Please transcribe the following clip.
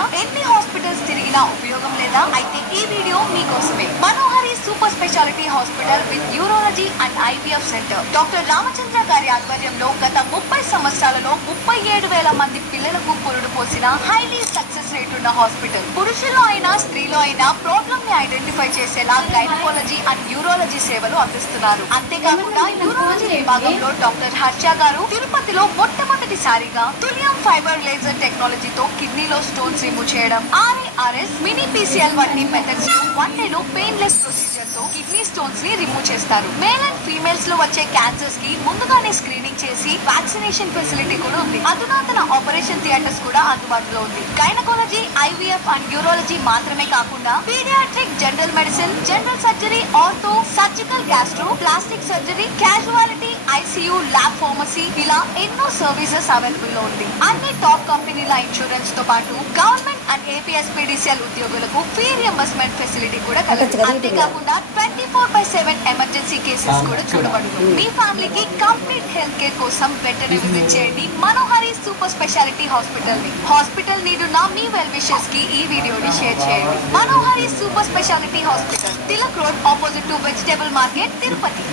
కాకుండా ఎన్ని హాస్పిటల్స్ తిరిగినా ఉపయోగం లేదా? అయితే ఈ వీడియో మీకోసమే. Manohari super speciality hospital with urology and IVF centre. Doctor Ramachandra గారి ఆధ్వర్యంలో గత 30 సంవత్సరాలలో 37,000 మంది పిల్లలకు పురుడు పోసిన హైలీ సక్సెస్ రేట్ ఉన్న హాస్పిటల్. పురుషుల్లో అయినా స్త్రీలో అయినా ప్రాబ్లమ్ ని ఐడెంటిఫై చేసేలా గైనకాలజీ అండ్ యూరాలజీ సేవలు అందిస్తున్నారు. అంతేకాకుండా యూరాలజీ విభాగంలో డాక్టర్ హర్ష గారు తిరుపతిలో మొట్టమొదటిసారిగా తులియం ఫైబర్ లేజర్ టెక్నాలజీతో కిడ్నీలో స్టోన్స్ రిమూవ్ చేయడం, RARS, మినీ PCL వంటి మెథడ్స్ తో 1 డే లో పెయిన్లెస్ ప్రొసీజర్ తో కిడ్నీ స్టోన్స్ ని రిమూవ్ చేస్తారు. మేల్ అండ్ ఫీమేల్స్ లో వచ్చే క్యాన్సర్స్ కి ముందుగానే స్క్రీనింగ్ చేసి వ్యాక్సినేషన్ ఫెసిలిటీ కూడా ఉంది. అధునాతన ఆపరేషన్ థియేటర్స్ కూడా అందుబాటులో ఉంది. గైనకాలజీ, IVF అండ్ యూరాలజీ మాత్రమే కాకుండా paediatric, general medicine, general surgery, ortho, surgical, gastro, plastic surgery, casualty, ICU, lab pharmacy ఇలా ఎన్నో సర్వీసెస్ అవైలబుల్ లో ఉంది. అన్ని టాప్ కంపెనీల ఇన్సూరెన్స్ తో పాటు గవర్నమెంట్ అండ్ APSPDCL ఉద్యోగులకు ఫీ రియంబర్స్మెంట్ ఫెసిలిటీ కూడా కలదు. అంతేకాకుండా 24/7 ఎమర్జెన్సీ కేసెస్ కూడా చూడబడును. మీ ఫ్యామిలీకి కంప్లీట్ హెల్త్ కేర్ కోసం వెంటనే విజిట్ చేయండి మనోహరి సూపర్ స్పెషాలిటీ హాస్పిటల్ ని. హాస్పిటల్ నీడున్న మీ వెల్ విషెస్ కి ఈ వీడియోని షేర్ చేయండి. Manohari super speciality hospital, Tilak road, opposite to vegetable market, Tirupati.